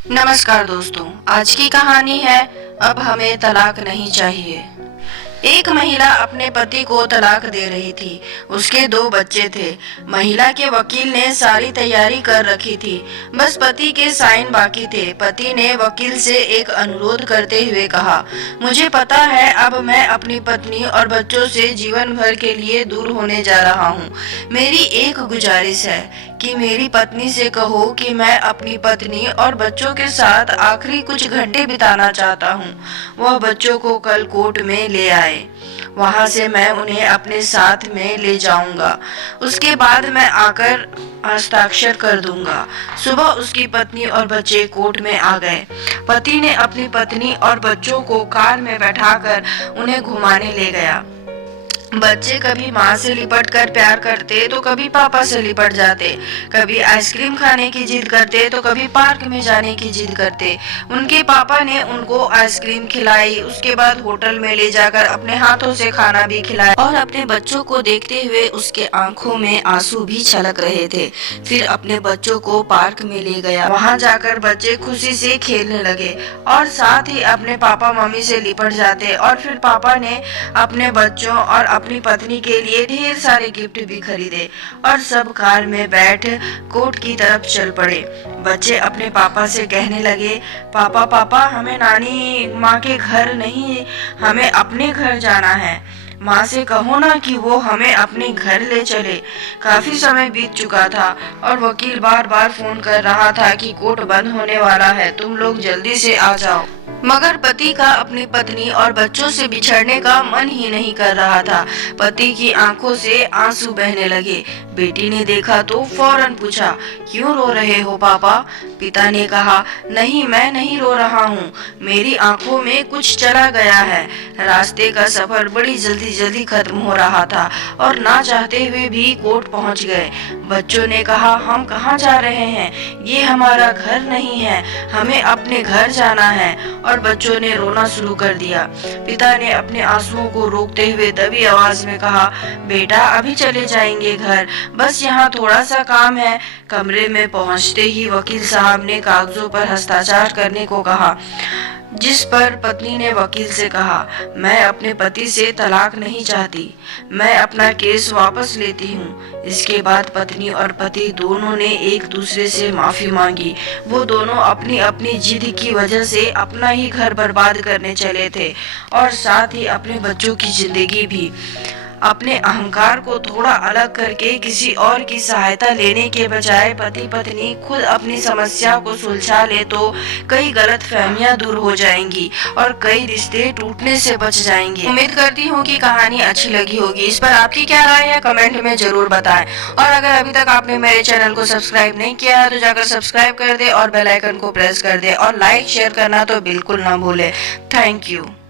नमस्कार दोस्तों, आज की कहानी है अब हमें तलाक नहीं चाहिए। एक महिला अपने पति को तलाक दे रही थी। उसके 2 बच्चे थे। महिला के वकील ने सारी तैयारी कर रखी थी, बस पति के साइन बाकी थे। पति ने वकील से एक अनुरोध करते हुए कहा, मुझे पता है अब मैं अपनी पत्नी और बच्चों से जीवन भर के लिए दूर होने जा रहा हूँ। मेरी एक गुजारिश है कि मेरी पत्नी से कहो कि मैं अपनी पत्नी और बच्चों के साथ आखिरी कुछ घंटे बिताना चाहता हूँ। वह बच्चों को कल कोर्ट में ले आए। वहां से मैं उन्हें अपने साथ में ले जाऊंगा। उसके बाद मैं आकर हस्ताक्षर कर दूंगा। सुबह उसकी पत्नी और बच्चे कोर्ट में आ गए। पति ने अपनी पत्नी और बच्चों को कार में बैठाकर उन्हें घुमाने ले गया। बच्चे कभी माँ से लिपट कर प्यार करते तो कभी पापा से लिपट जाते। कभी आइसक्रीम खाने की जिद करते तो कभी पार्क में जाने की जिद करते। उनके पापा ने उनको आइसक्रीम खिलाई, उसके बाद होटल में ले जाकर अपने हाथों से खाना भी खिलाया और अपने बच्चों को देखते हुए उसके आंखों में आंसू भी छलक रहे थे। फिर अपने बच्चों को पार्क में ले गया। वहाँ जाकर बच्चे खुशी से खेलने लगे और साथ ही अपने पापा मम्मी से लिपट जाते। और फिर पापा ने अपने बच्चों और अपनी पत्नी के लिए ढेर सारे गिफ्ट भी खरीदे और सब कार में बैठ कोर्ट की तरफ चल पड़े। बच्चे अपने पापा से कहने लगे, पापा पापा हमें नानी माँ के घर नहीं, हमें अपने घर जाना है। माँ से कहो ना कि वो हमें अपने घर ले चले। काफी समय बीत चुका था और वकील बार बार फोन कर रहा था कि कोर्ट बंद होने वाला है, तुम लोग जल्दी से आ जाओ। मगर पति का अपनी पत्नी और बच्चों से बिछड़ने का मन ही नहीं कर रहा था। पति की आंखों से आंसू बहने लगे। बेटी ने देखा तो फौरन पूछा, क्यों रो रहे हो पापा? पिता ने कहा, नहीं मैं नहीं रो रहा हूँ, मेरी आंखों में कुछ चला गया है। रास्ते का सफर बड़ी जल्दी खत्म हो रहा था और ना चाहते हुए भी कोर्ट पहुँच गए। बच्चों ने कहा, हम कहाँ जा रहे हैं? ये हमारा घर नहीं है, हमें अपने घर जाना है। और बच्चों ने रोना शुरू कर दिया। पिता ने अपने आंसुओं को रोकते हुए दबी आवाज में कहा, बेटा अभी चले जाएंगे घर, बस यहाँ थोड़ा सा काम है। कमरे में पहुँचते ही वकील साहब ने कागजों पर हस्ताक्षर करने को कहा, जिस पर पत्नी ने वकील से कहा, मैं अपने पति से तलाक नहीं चाहती, मैं अपना केस वापस लेती हूँ। इसके बाद पत्नी और पति दोनों ने एक दूसरे से माफी मांगी। वो दोनों अपनी अपनी जिद की वजह से अपना ही घर बर्बाद करने चले थे और साथ ही अपने बच्चों की जिंदगी भी। अपने अहंकार को थोड़ा अलग करके किसी और की सहायता लेने के बजाय पति पत्नी खुद अपनी समस्या को सुलझा ले तो कई गलतफहमियां दूर हो जाएंगी और कई रिश्ते टूटने से बच जाएंगे। उम्मीद करती हूँ कि कहानी अच्छी लगी होगी। इस पर आपकी क्या राय है कमेंट में जरूर बताएं। और अगर अभी तक आपने मेरे चैनल को सब्सक्राइब नहीं किया है तो जाकर सब्सक्राइब कर दे और बेल आइकन को प्रेस कर दे और लाइक शेयर करना तो बिल्कुल ना भूले। Thank you.